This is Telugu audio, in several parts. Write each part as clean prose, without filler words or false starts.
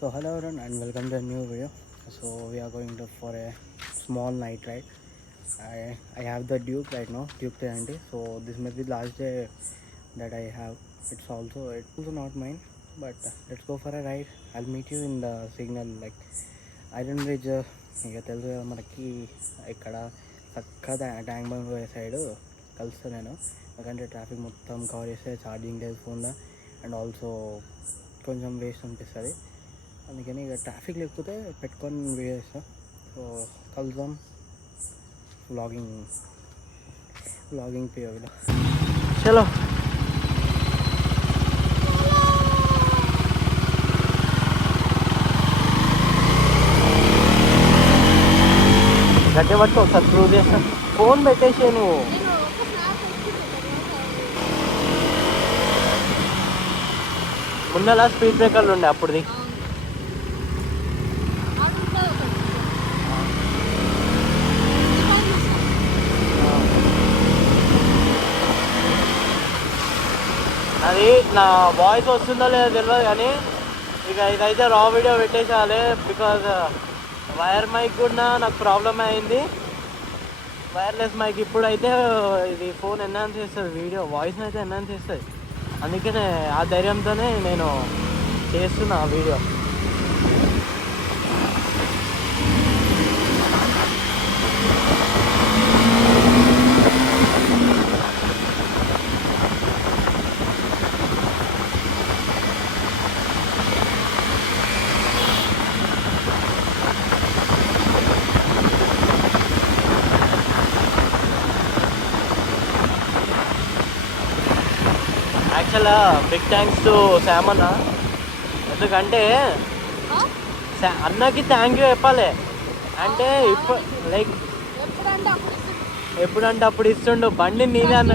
So hello everyone and welcome to a new video. So we are going to for a small night ride. I have the Duke right now, Duke 390. So this may be the last day that I have. It's also not mine, but let's go for a ride. I'll meet you in the signal like iron bridge. ఇక తెలుసు కదా మనకి ఇక్కడ చక్కగా ట్యాంక్ బండ్ పోయే సైడ్ కలుస్తాను నేను. ఎందుకంటే ట్రాఫిక్ మొత్తం కవర్ చేస్తే ఛార్జింగ్ లేదు ఫోన్లో అండ్ ఆల్సో కొంచెం వేస్ట్ అనిపిస్తుంది. అందుకని ఇక ట్రాఫిక్ లేకపోతే పెట్టుకొని వీడియో చేస్తాం. సో కలుద్దాం వ్లాగింగ్ పియోలో. చలో గట్టి పట్టుకో ఒకసారి ప్రూవ్ చేస్తా. ఫోన్ పెట్టేసి నువ్వు ముందలా స్పీడ్ బ్రేకర్లు ఉండే అప్పుడుది. అది నా వాయిస్ వస్తుందో లేదో తెలియదు కానీ ఇక ఇదైతే రా వీడియో పెట్టేసేయాలి. బికాజ్ వైర్ మైక్ కూడా నాకు ప్రాబ్లం అయింది. వైర్లెస్ మైక్ ఇప్పుడైతే ఇది ఫోన్ ఎన్హాన్స్ చేస్తుంది, వీడియో వాయిస్ని అయితే ఎన్హాన్స్ చేస్తుంది. అందుకనే ఆ ధైర్యంతోనే నేను చేస్తున్నా ఆ వీడియో. యాక్చువల్గా బిగ్ థ్యాంక్స్ టు శామ్ అన్న. ఎందుకంటే అన్నకి థ్యాంక్ యూ చెప్పాలి. అంటే ఇప్పుడు లైక్ ఎప్పుడంటే అప్పుడు ఇస్తుండు. బండి నీదే అన్న.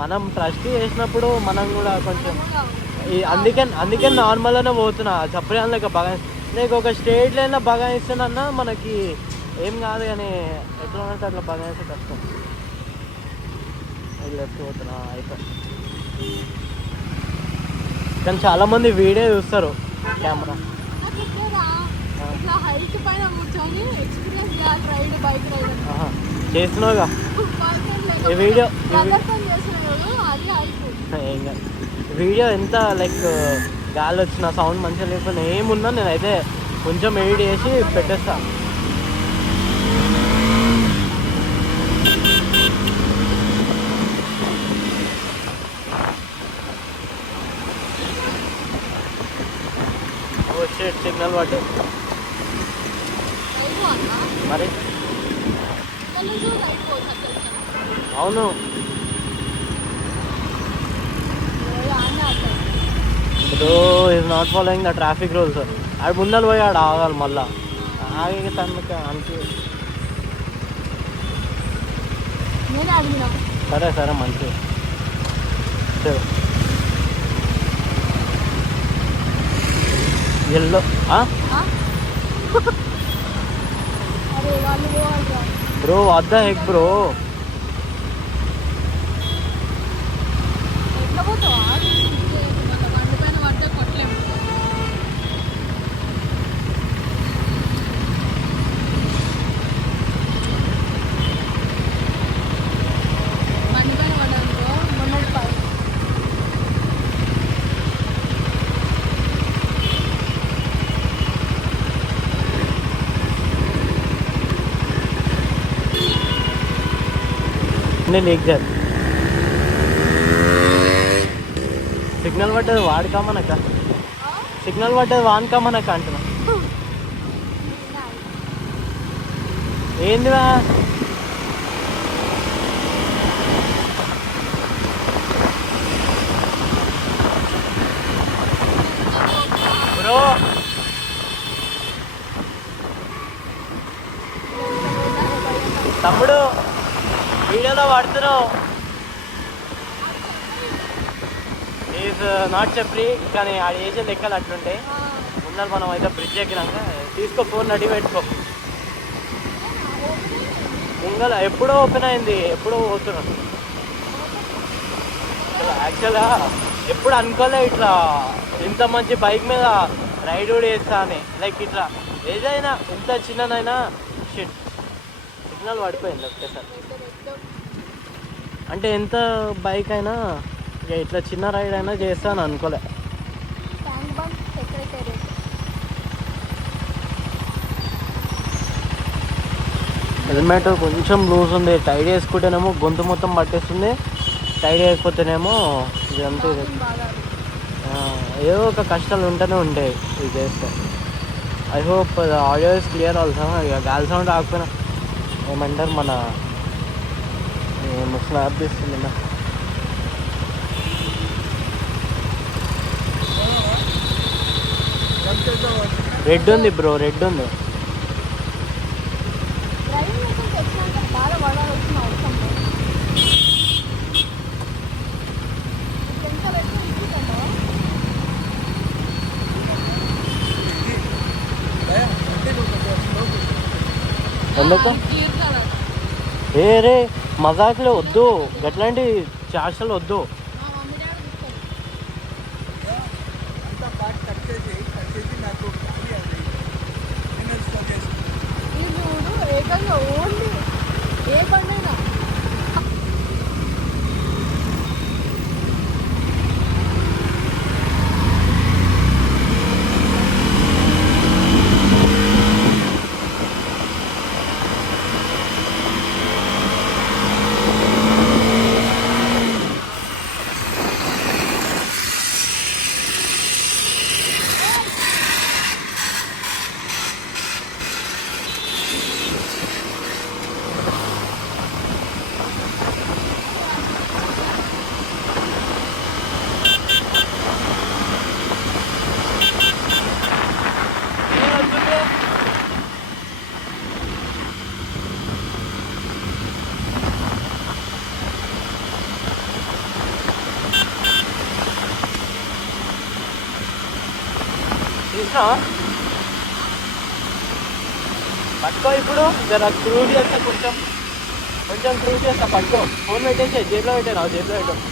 మనం ట్రస్ట్ చేసినప్పుడు మనం కూడా కొంచెం అందుకే నార్మల్గానే పోతున్నా. చెప్పలేక బాగా నీకు ఒక స్టేట్ లైన్లో బాగా ఇస్తున్నా మనకి ఏం కాదు, కానీ ఎట్లా ఉన్నట్టు అట్లా బాగా ఇస్తే కష్టం. లెఫ్ట్ పోతున్నా అయిపోయి. కానీ చాలామంది వీడియో చూస్తారు కెమెరా. చేస్తున్నావుగా ఈ వీడియో. వీడియో ఎంత లైక్ గాలి వచ్చిన సౌండ్ మంచిగా లేకపోయినా ఏమున్నా నేనైతే కొంచెం ఎడిట్ చేసి పెట్టేస్తాను. సిగ్నల్ పడ్డ మరి. అవును ఇప్పుడు is not following the traffic rules. ఆడు ముందర పోయి ఆడు ఆగాలి. మళ్ళా ఆగి తనకి అంటే సరే సరే మంచి సరే. Yellow bro what the heck bro. Leak చేయాలి. సిగ్నల్ పడ్డది వాడుకోమనక, సిగ్నల్ పడ్డది వానుకోమనక అంటున్నా. ఏందివా బ్రో? తమ్ముడు వీడియోలో వాడుతున్నావు. ఈజ్ నాట్ చెప్పి కానీ ఆ ఏజ్ లెక్కలు అట్లుంటాయి. ముందర మనం అయితే బ్రిడ్జ్ ఎక్కినాక తీసుకో, ఫోన్ రెడీ పెట్టుకో. ముంగల ఎప్పుడో ఓపెన్ అయింది, ఎప్పుడో పోతున్నాను. యాక్చువల్గా ఎప్పుడు అనుకోలే ఇట్లా ఇంత మంచి బైక్ మీద రైడ్ కూడా చేస్తా అని, లైక్ ఇట్లా ఏదైనా ఎంత చిన్నదైనా షిట్ సిగ్నల్ పడిపోయింది ఒకేసారి. అంటే ఎంత బైక్ అయినా ఇక ఇట్లా చిన్న రైడ్ అయినా చేస్తాను అనుకోలే. హెల్మెట్ కొంచెం లూజ్ ఉంది, టైట్ వేసుకుంటేనేమో గొంతు మొత్తం పట్టేస్తుంది, టైట్ వేయకపోతేనేమో ఇదంతా ఏదో ఒక కష్టాలు ఉంటూనే ఉంటాయి ఇది చేస్తే. I hope audio is clear also. ఇక గాలి సౌండ్ రాకపోయినా ఏమంటారు మన స్నాప్ తీస్తుంది. రెడ్ ఉంది బ్రో, రెడ్ ఉంది. ఎందుకు ఏ రే మజాకులే వద్దు, గట్లాంటి చాషలు వద్దు. పట్టుకో ఇప్పుడు జర క్రూజ్ చేస్తా, కొంచెం కొంచెం క్రూజ్ చేస్తా. పట్టుకో, ఫోన్ పెట్టేసి జేబులో పెట్టాను, జేబులో పెట్టాను.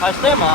ఫస్ట్ టైమా?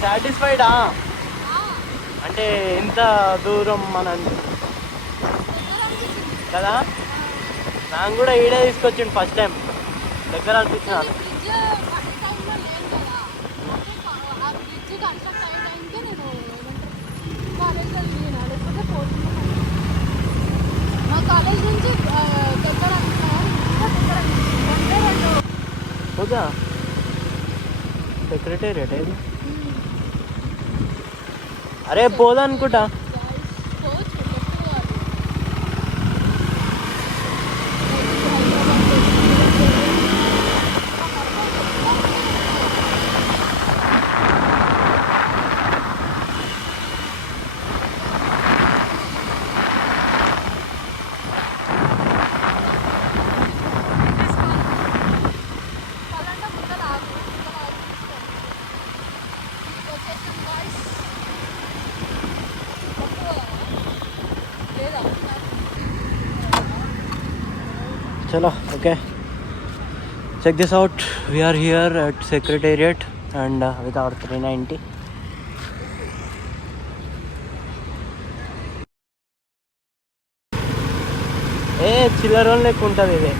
సాటిస్ఫైడా అంటే ఎంత దూరం మనం కదా. నాకు కూడా ఈడే తీసుకొచ్చిండు ఫస్ట్ టైం, దగ్గర అనిపించినాను. పోదా సెక్రటేరియట్ ఏది? అరే పోదా అనుకుంటా. Chalo, okay. Check this out. We are here at Secretariat and with our 390. చిల్లర లెక్క ఉంటుంది ఇది.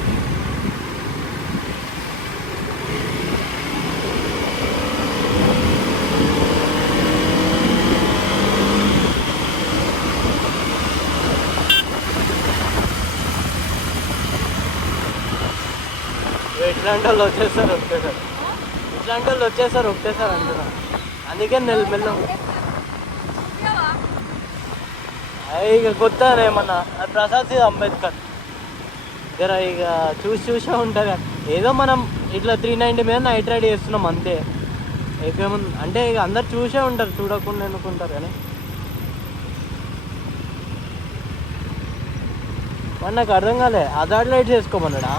ఇట్లాంటి వాళ్ళు వచ్చేస్తారు ఒకటేసారి అంటున్నా. అందుకే మెల్ల ఇక కొత్తనే ఏమన్నా ప్రసాద్ అంబేద్కర్ జర ఇక చూసే ఉంటుంది. ఏదో మనం ఇట్లా 390 మీద నైట్ రైడ్ చేస్తున్నాం అంతే. ఏమేముంది అంటే ఇక అందరు చూసే ఉంటారు, చూడకుండా అనుకుంటారు. కానీ మరి నాకు అర్థం కాలే, ఆధార్ లైట్ చేసుకోమన్నాడా?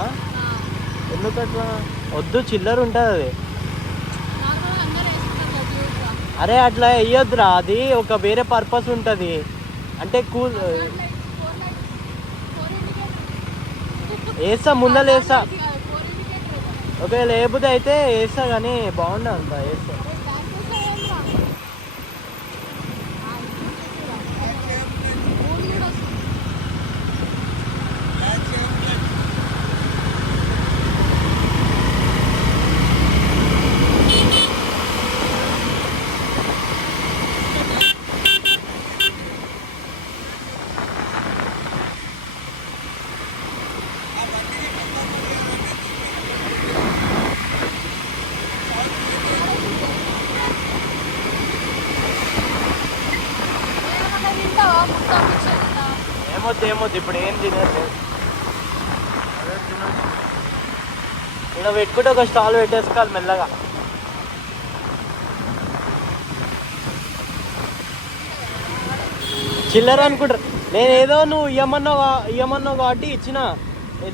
ఎందుకు అట్లా? వద్దు, చిల్లర ఉంటుంది అది. అరే అట్లా వేయొద్దురా, అది ఒక వేరే పర్పస్ ఉంటుంది. అంటే కూల్ వేస్తా, ముందర వేస్తా. ఒకవేళ లేకపోతే అయితే వేస్తా, కానీ బాగుండదు అంత వేస్తా. ఏమొద్దు ఇప్పుడు ఏం తినట్లేదు. ఇక్కడ పెట్టుకుంటే ఒక స్టాల్ పెట్టేసుకోవాలి మెల్లగా. చిల్లర అనుకుంటారు. నేను ఏదో నువ్వు ఇయ్యమన్నావు కాబట్టి ఇచ్చిన,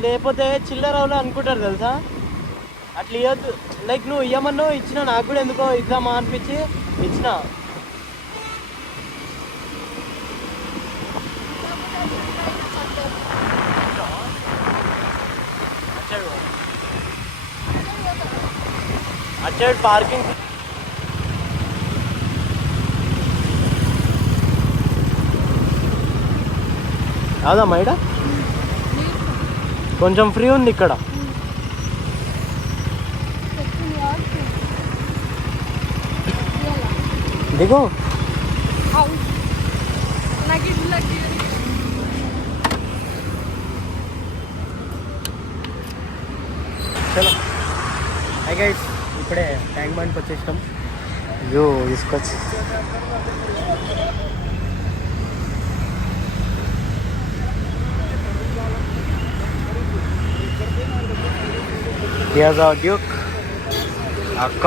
లేకపోతే చిల్లర వాళ్ళు అనుకుంటారు తెలుసా. అట్లా ఇవ్వద్దు. లైక్ నువ్వు ఇయ్యమన్నావు ఇచ్చిన, నాకు కూడా ఎందుకో ఇద్దామా అనిపించి ఇచ్చిన. అటు పార్కింగ్ కాదమ్మా, ఇక్కడ కొంచెం ఫ్రీ ఉంది ఇక్కడ. దిగు. చలో హై గైస్, ఇప్పుడే ట్యాంక్ బండ్కి వచ్చేసాం. వ్యూ తీసుకొచ్చి డ్యూక్ అక్క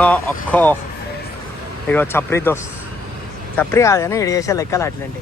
ఇగో చప్రీ దోస్. చప్రీ కాదు కానీ ఇటు చేసే లెక్కలు అట్లాంటి.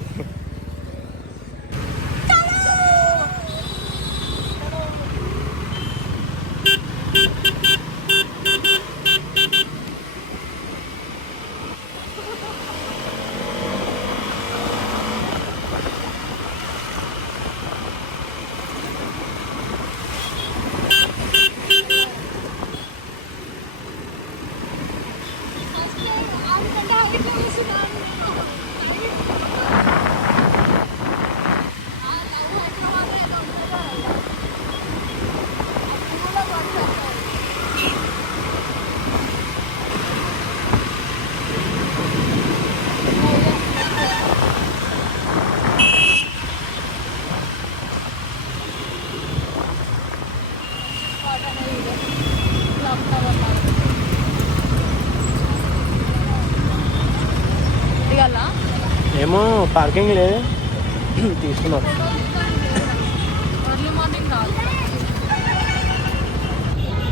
ఏమో పార్కింగ్ లేదు తీసుకున్నాం.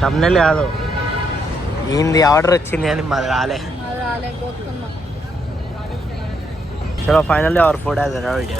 తమ్నెల్ కాదు, ఈయనది ఆర్డర్ వచ్చింది అని మాది రాలే. చలో finally our food has arrived.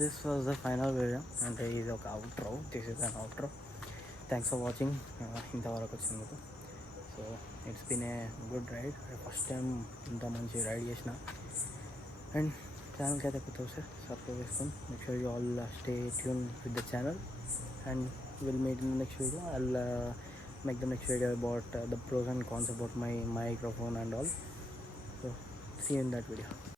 This was the final video and this is ఒక outro. This is an outro. Thanks for watching. ఇంతవరకు వచ్చినందుకు. So it's been a good ride. First time ఇంత మంచి రైడ్ చేసిన. అండ్ ఛానల్కి అయితే కొత్త వస్తే సబ్స్క్రైబ్ చేసుకొని make sure you all stay tune with the channel and will meet in the next video. I'll make the next video about the pros and cons about my microphone and all. So see you in that video.